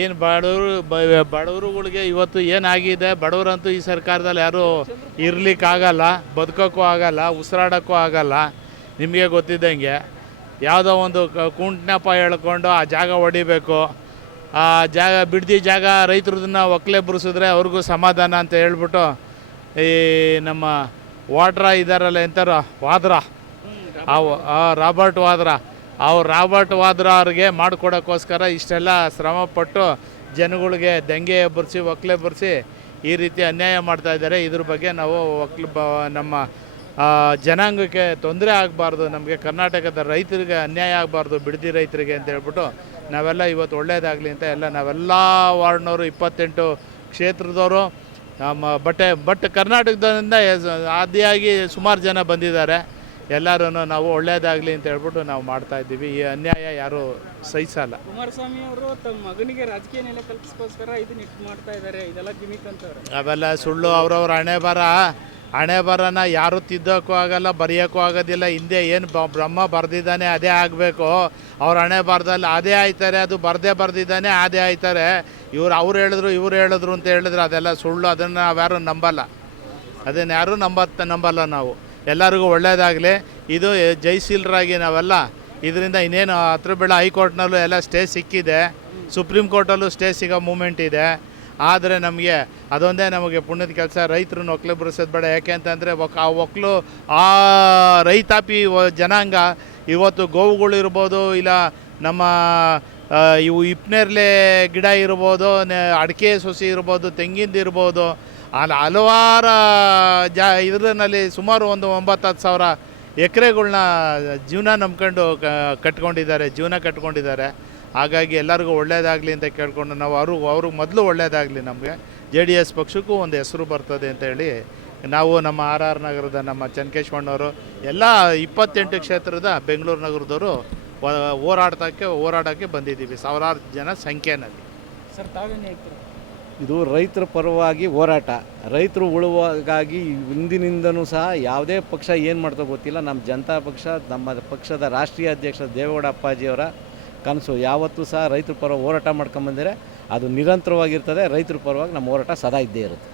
ಏನು ಬಡವರುಗಳಿಗೆ ಇವತ್ತು ಏನಾಗಿದೆ, ಬಡವರಂತೂ ಈ ಸರ್ಕಾರದಲ್ಲಿ ಯಾರೂ ಇರಲಿಕ್ಕಾಗಲ್ಲ, ಬದುಕೋಕ್ಕೂ ಆಗಲ್ಲ, ಉಸಿರಾಡೋಕ್ಕೂ ಆಗಲ್ಲ. ನಿಮಗೆ ಗೊತ್ತಿದ್ದಂಗೆ ಯಾವುದೋ ಒಂದು ಕುಂಟ್ನಪ್ಪ ಹೇಳ್ಕೊಂಡು ಆ ಜಾಗ ಹೊಡಿಬೇಕು, ಆ ಜಾಗ ಬಿಡ್ದಿ ಜಾಗ ರೈತರದನ್ನ ಒಕ್ಕಲೆ ಬುರಿಸಿದ್ರೆ ಅವ್ರಿಗೂ ಸಮಾಧಾನ ಅಂತ ಹೇಳ್ಬಿಟ್ಟು ಈ ನಮ್ಮ ವಾಡ್ರಾ ಇದ್ದಾರಲ್ಲ ಎಂತಾರ ವಾದ್ರಾ, ರಾಬರ್ಟ್ ವಾದ್ರಾ ಅವ್ರಿಗೆ ಮಾಡಿಕೊಡೋಕ್ಕೋಸ್ಕರ ಇಷ್ಟೆಲ್ಲ ಶ್ರಮಪಟ್ಟು ಜನಗಳಿಗೆ ದಂಗೆ ಎಬ್ಬರಿಸಿ ಒಕ್ಕಲೆ ಬರೆಸಿ ಈ ರೀತಿ ಅನ್ಯಾಯ ಮಾಡ್ತಾಯಿದ್ದಾರೆ. ಇದ್ರ ಬಗ್ಗೆ ನಾವು ನಮ್ಮ ಜನಾಂಗಕ್ಕೆ ತೊಂದರೆ ಆಗಬಾರ್ದು, ನಮಗೆ ಕರ್ನಾಟಕದ ರೈತರಿಗೆ ಅನ್ಯಾಯ ಆಗಬಾರ್ದು, ಬಿಡದಿ ರೈತರಿಗೆ ಅಂತ ಹೇಳ್ಬಿಟ್ಟು ನಾವೆಲ್ಲ ಇವತ್ತು ಒಳ್ಳೆಯದಾಗಲಿ ಅಂತ ನಾವೆಲ್ಲ ವಾರ್ಡ್ನವರು 28 ಕ್ಷೇತ್ರದವರು ಬಟ್ ಕರ್ನಾಟಕದಿಂದ ಆದಿಯಾಗಿ ಸುಮಾರು ಜನ ಬಂದಿದ್ದಾರೆ. ಎಲ್ಲರೂ ನಾವು ಒಳ್ಳೆಯದಾಗಲಿ ಅಂತ ಹೇಳ್ಬಿಟ್ಟು ನಾವು ಮಾಡ್ತಾ ಇದ್ದೀವಿ. ಈ ಅನ್ಯಾಯ ಯಾರೂ ಸಹಿಸಲ್ಲ. ಕುಮಾರಸ್ವಾಮಿ ಅವರು ತಮ್ಮ ಮಗನಿಗೆ ರಾಜಕೀಯ ನೆಲೆ ಕಲ್ಪಿಸ್ಕೋಸ್ಕರ ಇದನ್ನ ಮಾಡ್ತಾ ಇದ್ದಾರೆ, ಇದೆಲ್ಲ ಗಿಮಿಕ್ ಅಂತವ್ರೆ. ಅವೆಲ್ಲ ಸುಳ್ಳು. ಅವ್ರವ್ರ ಹಣೆ ಬರನ ಯಾರೂ ತಿದ್ದೋಕ್ಕೂ ಆಗಲ್ಲ, ಬರೆಯೋಕ್ಕೂ ಆಗೋದಿಲ್ಲ. ಹಿಂದೆ ಏನು ಬ್ರಹ್ಮ ಬರೆದಿದ್ದಾನೆ ಅದೇ ಆಗಬೇಕು. ಅವ್ರ ಹಣೆ ಬರದಲ್ಲಿ ಅದೇ ಆಯ್ತಾರೆ, ಅದು ಬರೆದಿದ್ದಾನೆ ಅದೇ ಆಯ್ತಾರೆ. ಅವ್ರು ಹೇಳಿದ್ರು ಅಂತ ಹೇಳಿದ್ರೆ ಅದೆಲ್ಲ ಸುಳ್ಳು. ಅದನ್ನು ನಾವ್ಯಾರೂ ನಂಬಲ್ಲ, ಅದನ್ನು ಯಾರೂ ನಂಬಲ್ಲ. ನಾವು ಎಲ್ಲರಿಗೂ ಒಳ್ಳೆಯದಾಗಲಿ. ಇದು ಜಯಶೀಲರಾಗಿ ನಾವೆಲ್ಲ ಇದರಿಂದ ಇನ್ನೇನು ಹತ್ರಬೇಡ ಹೈಕೋರ್ಟ್ನಲ್ಲೂ ಎಲ್ಲ ಸ್ಟೇ ಸಿಕ್ಕಿದೆ, ಸುಪ್ರೀಂ ಕೋರ್ಟಲ್ಲೂ ಸ್ಟೇ ಸಿಗೋ ಮೂಮೆಂಟ್ ಇದೆ. ಆದರೆ ನಮಗೆ ಅದೊಂದೇ ನಮಗೆ ಪುಣ್ಯದ ಕೆಲಸ, ರೈತರನ್ನ ಒಕ್ಕಲೆ ಬರೆಸೋದು ಬೇಡ. ಯಾಕೆ ಅಂತಂದರೆ ಆ ರೈತಾಪಿ ಜನಾಂಗ ಇವತ್ತು ಗೋವುಗಳಿರ್ಬೋದು, ಇಲ್ಲ ನಮ್ಮ ಇವು ಹಿಪ್ನೇರ್ಲೆ ಗಿಡ ಇರ್ಬೋದು, ಅಡಿಕೆ ಸೊಸಿ ಇರ್ಬೋದು, ತೆಂಗಿಂದು ಇರ್ಬೋದು, ಹಲವಾರು ಇದರಲ್ಲಿ ಸುಮಾರು ಒಂದು 9-10 ಸಾವಿರ ಎಕರೆಗಳ್ನ ಜೀವನ ನಂಬ್ಕೊಂಡು ಜೀವನ ಕಟ್ಕೊಂಡಿದ್ದಾರೆ. ಹಾಗಾಗಿ ಎಲ್ಲರಿಗೂ ಒಳ್ಳೆಯದಾಗಲಿ ಅಂತ ಕೇಳಿಕೊಂಡು ನಾವು ಅವ್ರಿಗೆ ಮೊದಲು ಒಳ್ಳೆಯದಾಗಲಿ, ನಮಗೆ JDS ಪಕ್ಷಕ್ಕೂ ಒಂದು ಹೆಸರು ಬರ್ತದೆ ಅಂತ ಹೇಳಿ ನಾವು ನಮ್ಮ RR ನಗರದ ನಮ್ಮ ಚನ್ನಕೇಶವಣ್ಣವರು ಎಲ್ಲ 28 ಕ್ಷೇತ್ರದ ಬೆಂಗಳೂರು ನಗರದವರು ಹೋರಾಟಕ್ಕೆ ಬಂದಿದ್ದೀವಿ, ಸಾವಿರಾರು ಜನ ಸಂಖ್ಯೆಯಲ್ಲಿ. ಸರ್ ತಾವೇನು ಹೇಳ್ತೀರಾ? ಇದು ರೈತರ ಪರವಾಗಿ ಹೋರಾಟ, ರೈತರು ಉಳುವಾಗಿ ಹಿಂದಿನಿಂದನೂ ಸಹ ಯಾವುದೇ ಪಕ್ಷ ಏನು ಮಾಡ್ತೋ ಗೊತ್ತಿಲ್ಲ. ನಮ್ಮ ಜನತಾ ಪಕ್ಷ, ನಮ್ಮ ಪಕ್ಷದ ರಾಷ್ಟ್ರೀಯ ಅಧ್ಯಕ್ಷ ದೇವೇಗೌಡ ಅಪ್ಪಾಜಿಯವರ ಕನಸು ಯಾವತ್ತೂ ಸಹ ರೈತರ ಪರ ಹೋರಾಟ ಮಾಡ್ಕೊಂಬಂದರೆ ಅದು ನಿರಂತರವಾಗಿರ್ತದೆ. ರೈತರ ಪರವಾಗಿ ನಮ್ಮ ಹೋರಾಟ ಸದಾ ಇದ್ದೇ ಇರುತ್ತೆ.